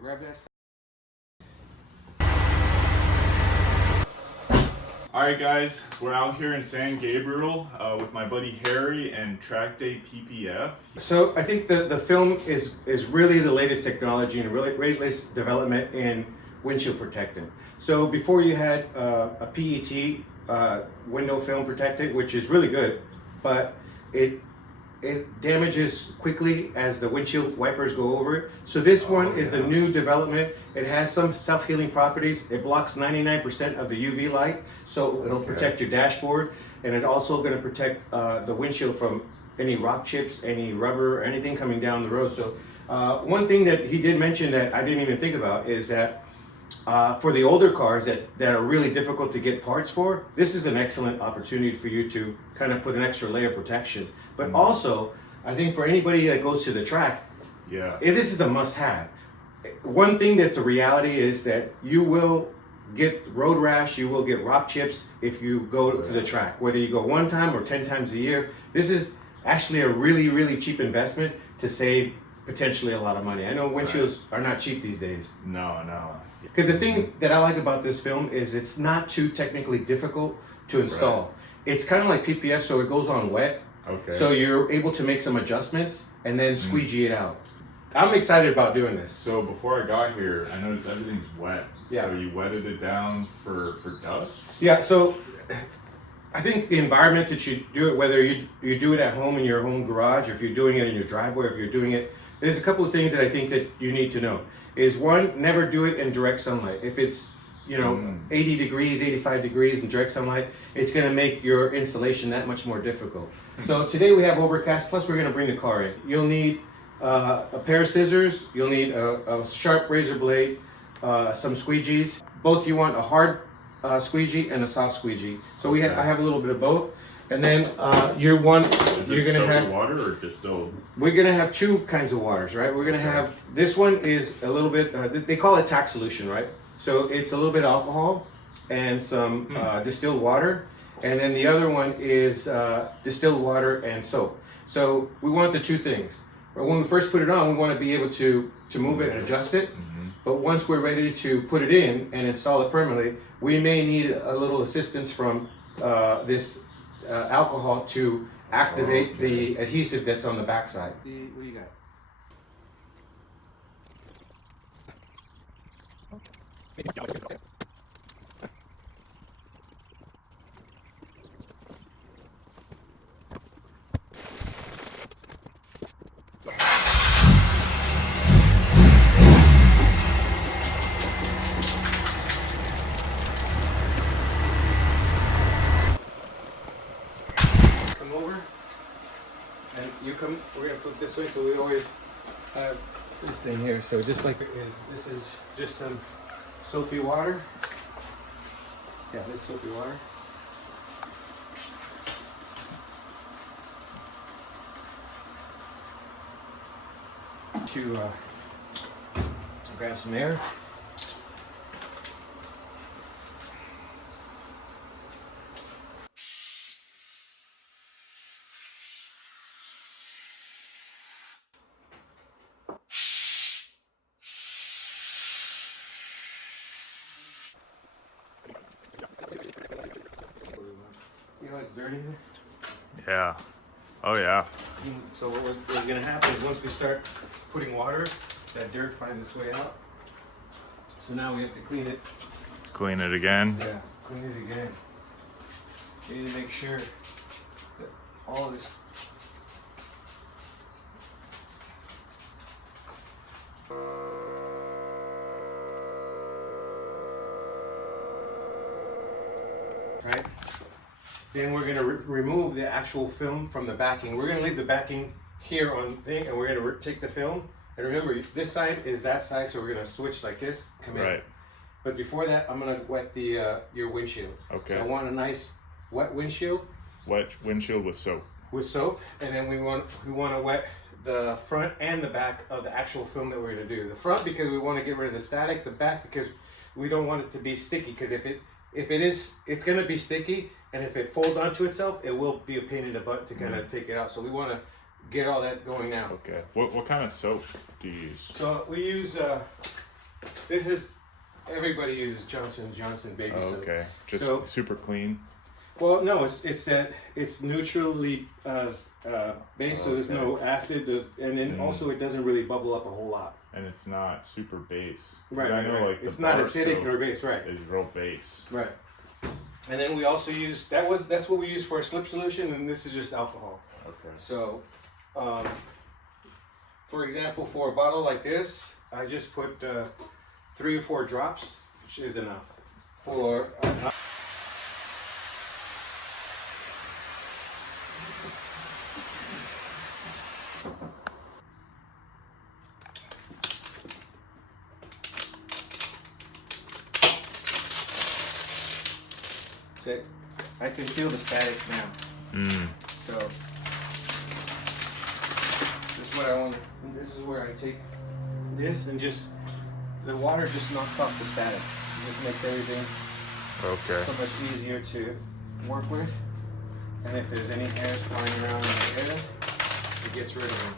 grab that. Alright guys, we're out here in San Gabriel with my buddy Harry and Track Day PPF. So I think the film is really the latest technology and really latest development in windshield protectant. So before you had a PET window film protectant, which is really good, but it damages quickly as the windshield wipers go over it. So this one is a new development. It has some self-healing properties. It blocks 99% of the UV light, so it'll protect your dashboard, and it's also going to protect the windshield from any rock chips, any rubber, anything coming down the road. So one thing that he did mention that I didn't even think about is that for the older cars that are really difficult to get parts for, this is an excellent opportunity for you to kind of put an extra layer of protection. But also, I think for anybody that goes to the track, this is a must-have. One thing that's a reality is that you will get road rash, you will get rock chips if you go to the track, whether you go one time or 10 times a year. This is actually a really, really cheap investment to save potentially a lot of money. I know windshields are not cheap these days. No. Because the thing that I like about this film is it's not too technically difficult to install. Right. It's kind of like PPF, so it goes on wet. Okay. So you're able to make some adjustments and then squeegee it out. I'm excited about doing this. So before I got here, I noticed everything's wet. Yeah. So you wetted it down for dust? Yeah, so I think the environment that you do it, whether you do it at home in your home garage, or if you're doing it in your driveway, or if you're doing it, there's a couple of things that I think that you need to know. Is one, never do it in direct sunlight. If it's 80 degrees, 85 degrees in direct sunlight, it's going to make your installation that much more difficult. So today we have overcast, plus we're going to bring the car in. You'll need a pair of scissors, you'll need a sharp razor blade, some squeegees. Both you want a hard squeegee and a soft squeegee. So I have a little bit of both. And then you're going to have water or distilled. We're going to have two kinds of waters, right? We're going to have, this one is a little bit, they call it tack solution, right? So it's a little bit of alcohol and some distilled water. And then the other one is distilled water and soap. So we want the two things. But when we first put it on, we want to be able to move it and adjust it. But once we're ready to put it in and install it permanently, we may need a little assistance from this alcohol to activate the adhesive that's on the backside. What do you got? We're gonna flip this way, so we always have this thing here. So just like this is just some soapy water. Yeah, this soapy water. To grab some air. See how it's dirty here? Yeah. Oh yeah. So what's going to happen is once we start putting water, that dirt finds its way out. So now we have to clean it. Clean it again? Yeah, clean it again. We need to make sure that all this right? Then we're going to remove the actual film from the backing. We're going to leave the backing here on thing, and we're going to take the film. And remember, this side is that side, so we're going to switch like this. Come in. Right. But before that, I'm going to wet the your windshield. Okay. So I want a nice wet windshield. Wet windshield with soap. With soap, and then we want to wet the front and the back of the actual film that we're going to do. The front because we want to get rid of the static. The back because we don't want it to be sticky. Because if it is, it's going to be sticky, and if it folds onto itself, it will be a pain in the butt to kind of take it out. So we want to get all that going now. Okay. What kind of soap do you use? So we use This is, everybody uses Johnson & Johnson baby soap. Okay, just So- super clean. Well, no, it's neutrally based, so there's no acid, and then also it doesn't really bubble up a whole lot. And it's not super base. Right, I know, right. like, the It's not bar acidic soap nor base, right? is real base. Right. And then we also use that's what we use for a slip solution, and this is just alcohol. Okay. So, for example, for a bottle like this, I just put 3 or 4 drops, which is enough. For so I can feel the static now. So this is what I want. This is where I take this and just the water just knocks off the static. It just makes everything Okay. so much easier to work with. And if there's any hairs flying around in the air, it gets rid of them.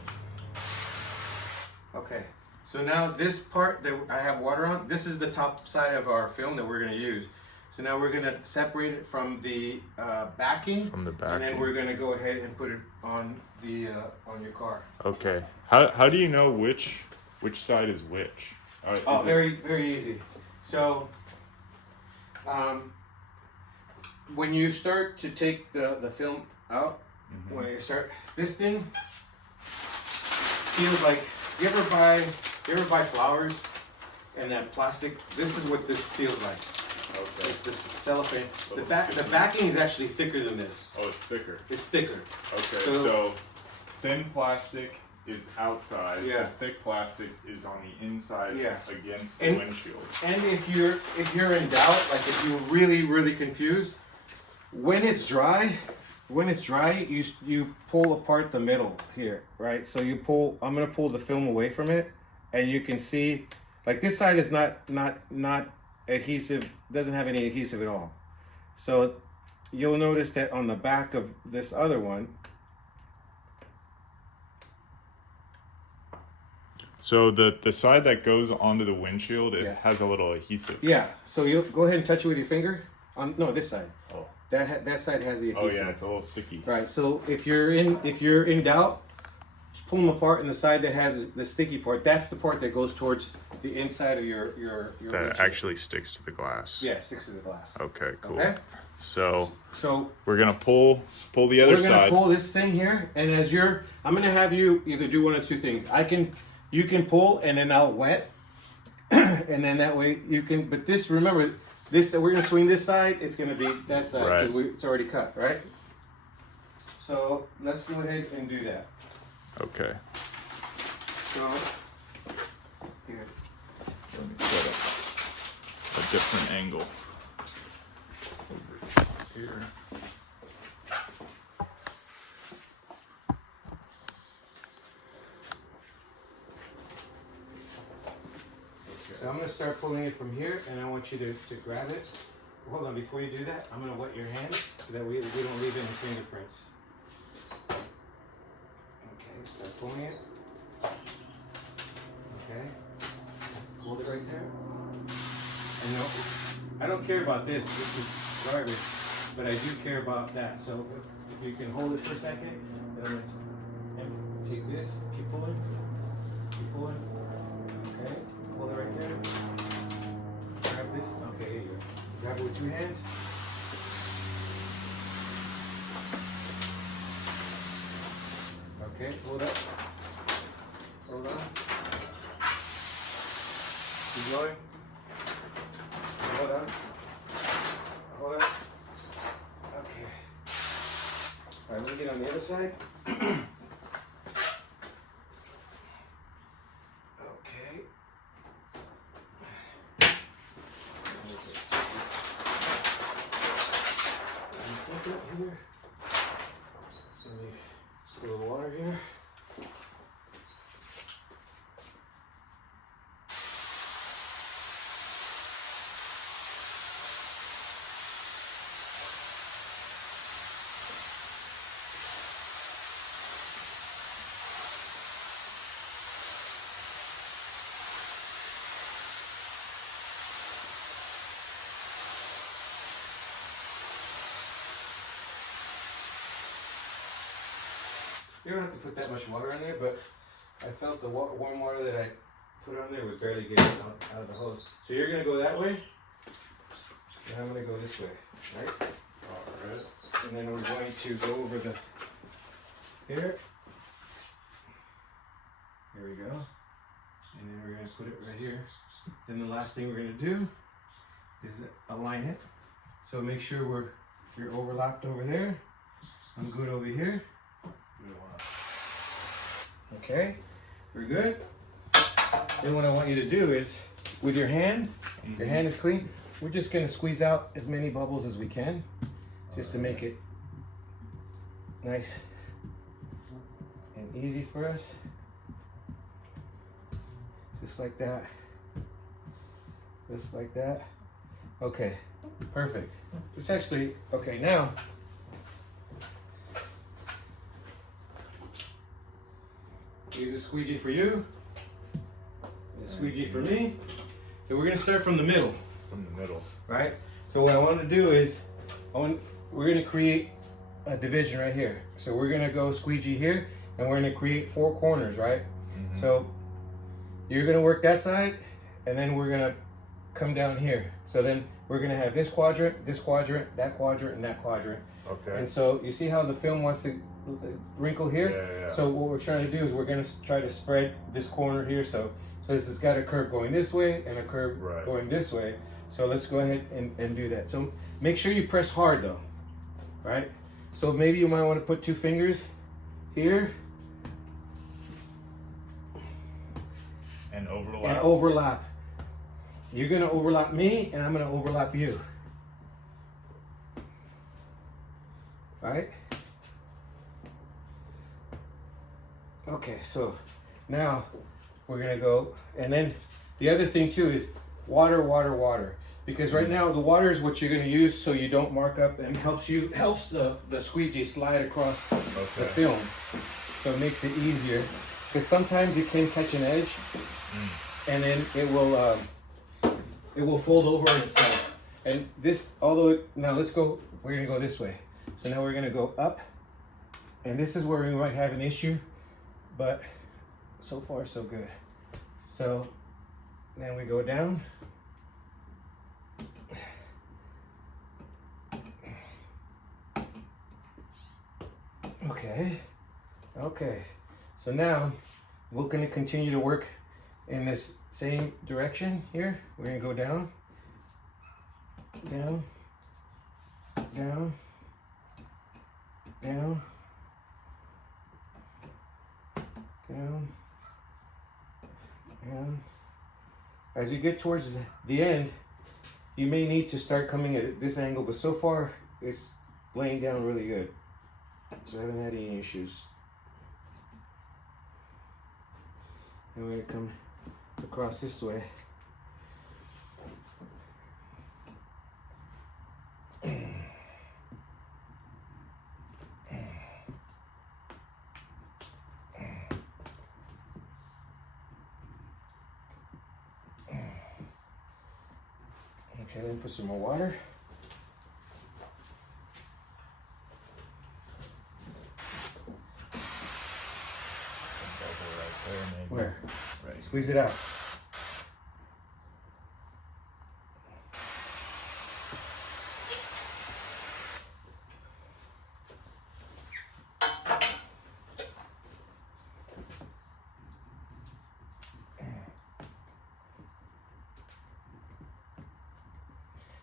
Okay, so now this part that I have water on, this is the top side of our film that we're going to use. So now we're going to separate it from the backing. From the And backing. then we're going to go ahead and put it on the on your car. Okay. How do you know which side is which? Oh, very easy. So, when you start to take the film out, when you start, this thing feels like, you ever buy flowers and that plastic? This is what this feels like. Okay. It's this cellophane. The backing is actually thicker than this. Oh, it's thicker. It's thicker. Okay. So- So thin plastic is outside. Yeah. The thick plastic is on the inside Yeah. against the And- windshield. And if you're in doubt, like if you're really confused, when it's dry, you pull apart the middle here, right? So I'm gonna pull the film away from it, and you can see, like this side is not adhesive, doesn't have any adhesive at all. So you'll notice that on the back of this other one, So the side that goes onto the windshield, it Yeah. has a little adhesive. yeah. So you'll go ahead and touch it with your finger. No, this side. Oh. That side has the adhesive. Oh yeah, it's a little sticky. Right. So if you're in doubt, just pull them apart, and the side that has the sticky part, that's the part that goes towards the inside of your That windshield. actually sticks to the glass. Yeah, it sticks to the glass. Okay, cool. Okay. So So we're gonna pull the other we're gonna side. pull this thing here, and I'm gonna have you either do one of two things. You can pull, and then I'll wet, and then that way you can. But this, remember, this we're gonna swing this side. It's gonna be that side. Right. 'Cause it's already cut, right? So let's go ahead and do that. Okay. So here. Let me set a different angle. Over here. So I'm going to start pulling it from here, and I want you to grab it. Hold on, before you do that, I'm going to wet your hands so that we don't leave any fingerprints. Okay, start pulling it. Okay, hold it right there. And no, I don't care about this. This is garbage, but I do care about that. So if you can hold it for a second, then I'm going to take this, keep pulling, okay. Hold it right there. Grab this. Okay, here you go. Grab it with 2 hands. Okay, hold up. Hold on. Keep going. Hold on. Hold on. Okay. Alright, let me get on the other side. Okay. Here. Let me put a little water here. You don't have to put that much water on there, but I felt the warm water that I put on there was barely getting out of the hose. So you're gonna go that way, and I'm gonna go this way, right? All right. And then we're going to go over the here. Here we go. And then we're gonna put it right here. Then the last thing we're gonna do is align it. So make sure you're overlapped over there. I'm good over here. Okay, we're good. Then what I want you to do is, with your hand, your hand is clean, we're just gonna squeeze out as many bubbles as we can, just to make it nice and easy for us. Just like that. Just like that. Okay, perfect. It's actually, okay, now, here's a squeegee for you, and a squeegee for me. So we're gonna start from the middle. From the middle. Right? So what I want to do is, we're gonna create a division right here. So we're gonna go squeegee here, and we're gonna create 4 corners, right? So you're gonna work that side, and then we're gonna come down here. So then we're gonna have this quadrant, that quadrant, and that quadrant. Okay. And so you see how the film wants to wrinkle here? Yeah. So what we're trying to do is we're gonna try to spread this corner here. So it's got a curve going this way and a curve going this way. So let's go ahead and do that. So make sure you press hard though, right? So maybe you might want to put 2 fingers here. And overlap. And overlap. You're gonna overlap me and I'm gonna overlap you. Right? Okay, so now we're gonna go, and then the other thing too is water, water, water. Because right now the water is what you're gonna use so you don't mark up, and helps the squeegee slide across the film. So it makes it easier. Because sometimes you can catch an edge and then it will fold over itself. And this, now we're gonna go this way. So now we're gonna go up, and this is where we might have an issue, but so far so good. So then we go down. Okay. So now we're gonna continue to work in this same direction here. We're gonna go down, down, down, down, down, down. As you get towards the end, you may need to start coming at this angle, but so far it's laying down really good. So I haven't had any issues. And we're gonna come across this way. Okay, then put some more water. Where? Right. Squeeze it out.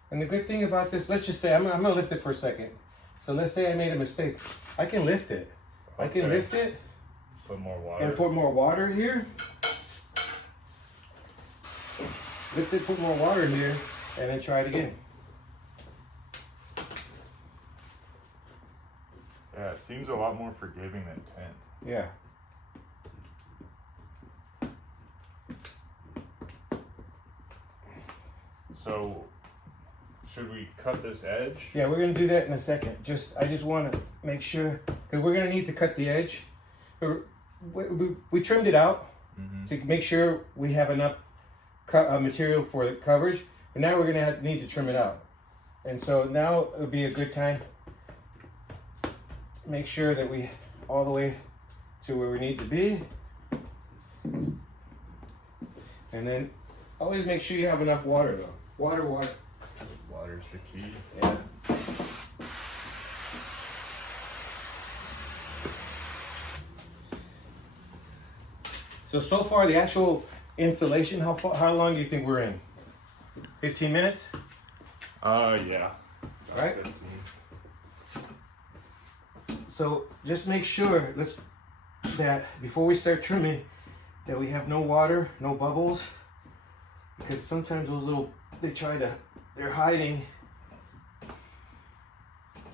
And the good thing about this, let's just say, I'm gonna lift it for a second. So let's say I made a mistake. I can lift it. I can lift it. Put more water. And put more water here. Lift it, put more water here, and then try it again. Yeah, it seems a lot more forgiving than 10. Yeah. So, should we cut this edge? Yeah, we're gonna do that in a second. I just want to make sure, because we're gonna need to cut the edge. We trimmed it out to make sure we have enough material for the coverage. But now we're gonna need to trim it out. And so now it would be a good time. Make sure that we all the way to where we need to be. And then always make sure you have enough water though. Water. Water's the key. Yeah. So far the actual installation, how long do you think we're in? 15 minutes? Yeah. All right. 15. So just make sure that before we start trimming that we have no water, no bubbles, because sometimes those they're hiding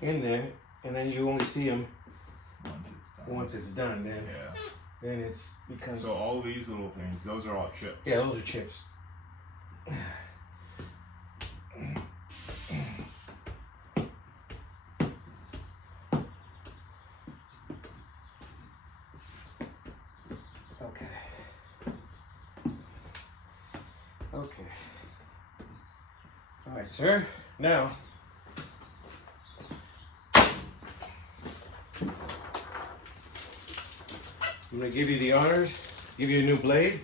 in there, and then you only see them once it's done. Then it's because. So all these little things, those are all chips. Yeah, those are chips. Okay. All right, sir. Now, I'm going to give you the honors, give you a new blade.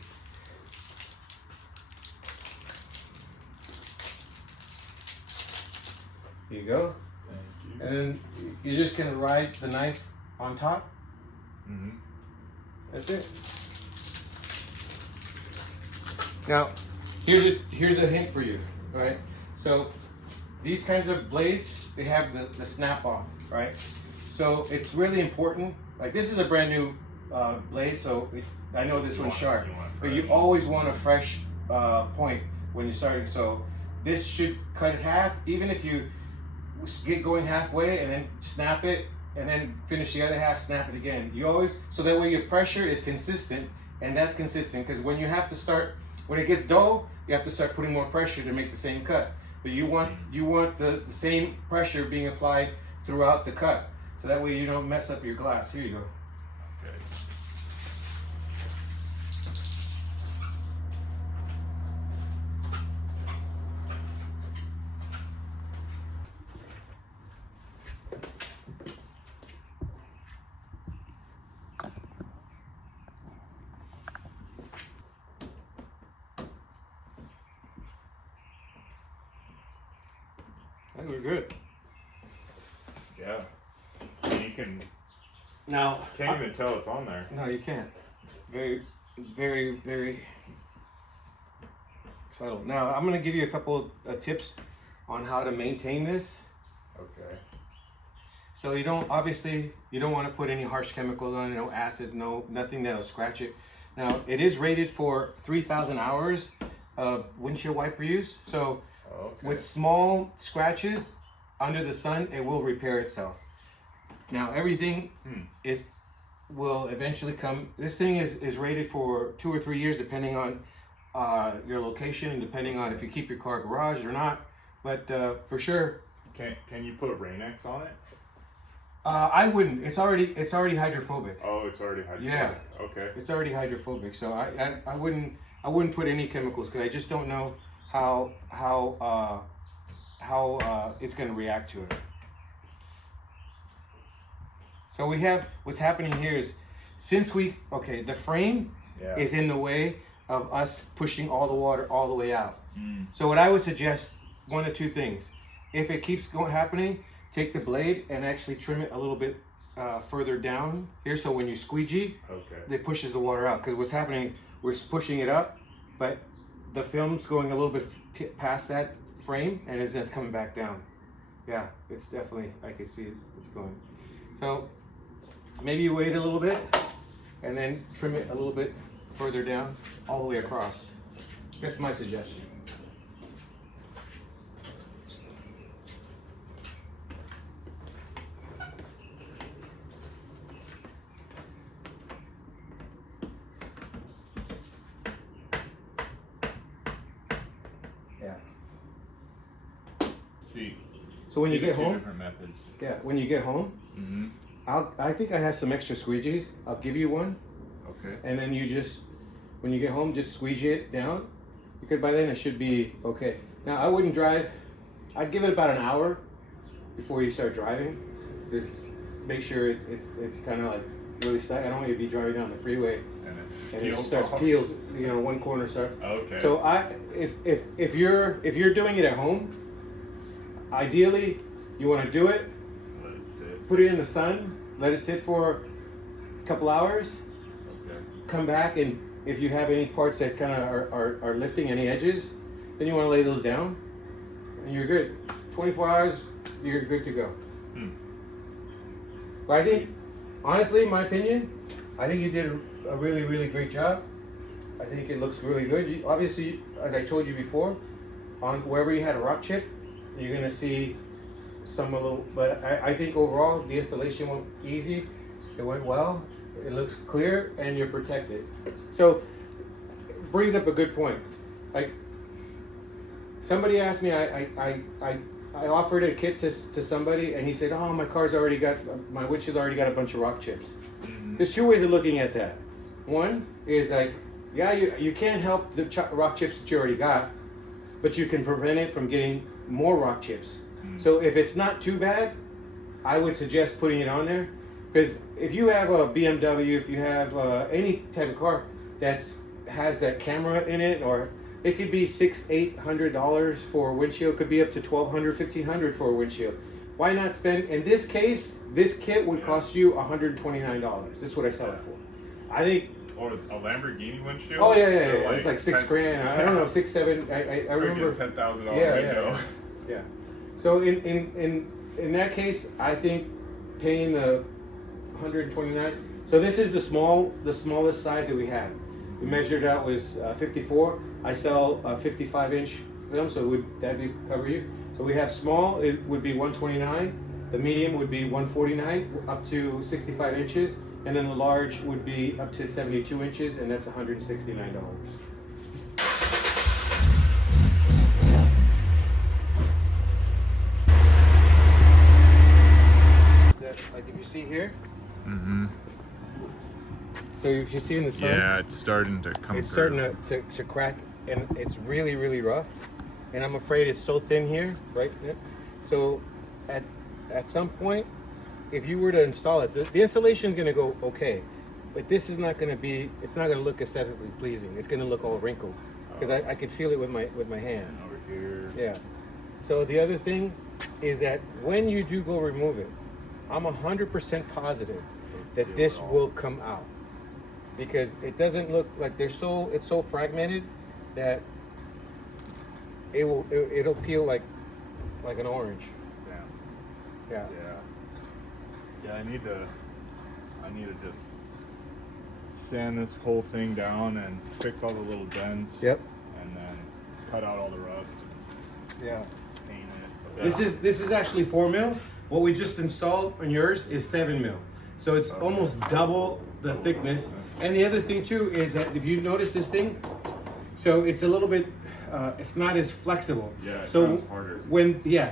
Here you go. Thank you. And then you're just going to ride the knife on top. Mm-hmm. That's it. Now, here's a hint for you, right? So these kinds of blades, they have the snap off, right? So it's really important. Like this is a brand new blade, so I know this one's sharp, but you always want a fresh point when you're starting. So this should cut it half, even if you get going halfway and then snap it and then finish the other half, snap it again. You always, so that way your pressure is consistent, and that's consistent because when you have to start, when it gets dull, you have to start putting more pressure to make the same cut. But you want the same pressure being applied throughout the cut, so that way you don't mess up your glass. Here you go. Okay. I think we're good. Yeah. You can. Now, Can't even tell it's on there. no, you can't. It's very subtle. Now, I'm gonna give you a couple of tips on how to maintain this. Okay. So you don't want to put any harsh chemicals on it, no acid, nothing that'll scratch it. Now, it is rated for 3,000 hours of windshield wiper use. So Okay. with small scratches under the sun, it will repair itself. Now, everything will eventually come. This thing is rated for 2 or 3 years, depending on your location and depending on if you keep your car garage or not. But for sure, Can you put Rain-X on it? I wouldn't. It's already hydrophobic. Oh, it's already hydrophobic. Yeah. Okay. It's already hydrophobic, so I wouldn't put any chemicals because I just don't know how it's going to react to it. So we have, what's happening here is, the frame is in the way of us pushing all the water all the way out. So what I would suggest, one of two things. If it keeps happening, take the blade and actually trim it a little bit further down here, so when you squeegee, it pushes the water out. Because what's happening, we're pushing it up, but the film's going a little bit past that frame, and it's coming back down. Yeah, it's definitely, I can see it's going. So maybe you wait a little bit and then trim it a little bit further down all the way across. That's my suggestion. Yeah. See. So when you get two home, different methods. yeah, when you get home, I think I have some extra squeegees. I'll give you one, Okay. and then you just, when you get home, just squeegee it down, because by then it should be okay. Now I wouldn't drive. I'd give it about an hour before you start driving. Just make sure it's kind of like really slight. I don't want you to be driving down the freeway and it peels starts off. peels. You know, one corner starts. Okay. So if you're doing it at home, ideally you want to do it. Let it sit. Put it in the sun. Let it sit for a couple hours. Okay. Come back, and if you have any parts that kind of are lifting, any edges, then you want to lay those down, and you're good. 24 hours, you're good to go. But I think, honestly, in my opinion, I think you did a really, really great job. I think it looks really good. You, obviously, as I told you before, on wherever you had a rock chip, you're gonna see some a little. But I think overall, the installation went easy. It went well. It looks clear, and you're protected. So, it brings up a good point. Like, somebody asked me, I offered a kit to somebody, and he said, "Oh, my windshield's already got a bunch of rock chips." There's two ways of looking at that. One is like, yeah, you can't help the rock chips that you already got, but you can prevent it from getting more rock chips. So if it's not too bad, I would suggest putting it on there, because if you have a BMW, if you have any type of car that has that camera in it, or it could be $600-800 for a windshield, could be up to $1,200, $1,500 for a windshield. Why not spend? In this case, this kit would cost you $129. This is what I sell it for. I think. Or a Lamborghini windshield. Oh yeah. It's like $6,000. I don't know, 6, 7. I remember. $10,000 Yeah. window. Yeah. So in that case, I think paying the $129. So this is the smallest size that we have. We measured out was 54. I sell a 55-inch film, so that'd cover you. So we have small, it would be $129. The medium would be $149, up to 65 inches, and then the large would be up to 72 inches, and that's $169. Like if you see here. So if you see in the sun. Yeah, it's starting to come. It's starting to crack, and it's really, really rough. And I'm afraid it's so thin here, right? So at some point, if you were to install it, the installation is going to go okay, but this is not going to be. It's not going to look aesthetically pleasing. It's going to look all wrinkled, because I could feel it with my hands. And over here. Yeah. So the other thing is that when you do go remove it, I'm 100% positive that this will come out, because it doesn't look like it's so fragmented that it'll peel like an orange. Damn. Yeah. I need to just sand this whole thing down and fix all the little dents. Yep. And then cut out all the rust. Yeah. Paint it. This is actually 4 mil. What we just installed on yours is 7 mil. So it's almost double the thickness. And the other thing too is that if you notice this thing, so it's a little bit, it's not as flexible. Yeah, so it sounds harder.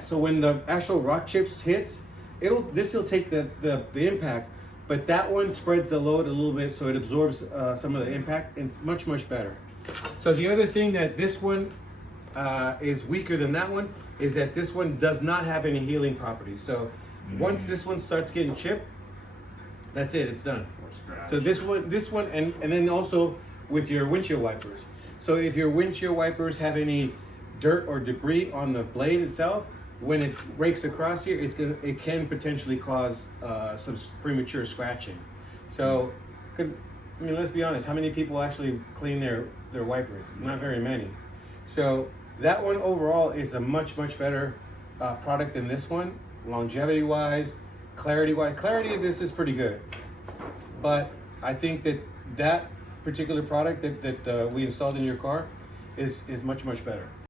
So when the actual rock chips hits, this will take the impact, but that one spreads the load a little bit, so it absorbs some of the impact, and it's much better. So the other thing that this one is weaker than that one is that this one does not have any healing properties. So once this one starts getting chipped, that's it, it's done. So this one, and then also with your windshield wipers. So if your windshield wipers have any dirt or debris on the blade itself, when it rakes across here, it can potentially cause some premature scratching. So, because I mean, let's be honest, how many people actually clean their wipers? Not very many. So that one overall is a much better product than this one, longevity wise, clarity wise. Clarity of this is pretty good, but I think that particular product that we installed in your car is much better.